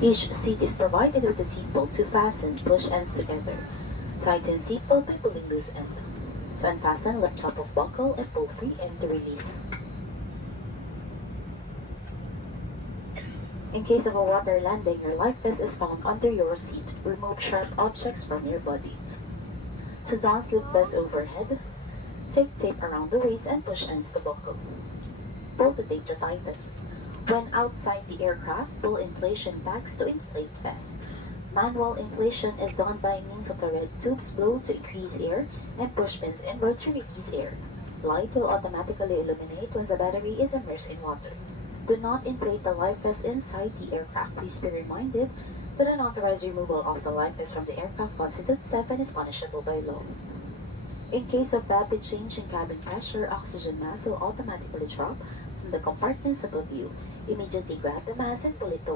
Each seat is provided with a seatbelt to fasten push ends together. Tighten seatbelt by pulling loose end. To unfasten, let top of buckle and pull free end to release. In case of a water landing, your life vest is found under your seat. Remove sharp objects from your body. To don slip vest overhead, take tape around the waist and push ends to buckle. Pull the tape to tighten. When outside the aircraft, pull inflation bags to inflate vest. Manual inflation is done by means of the red tubes blow to increase air and push pins inward to release air. Light will automatically illuminate when the battery is immersed in water. Do not inflate the life vest inside the aircraft. Please be reminded that unauthorized removal of the life vest from the aircraft constitutes theft and is punishable by law. In case of rapid change in cabin pressure, oxygen mask will automatically drop from the compartments above you. Immediately grab the mask and pull it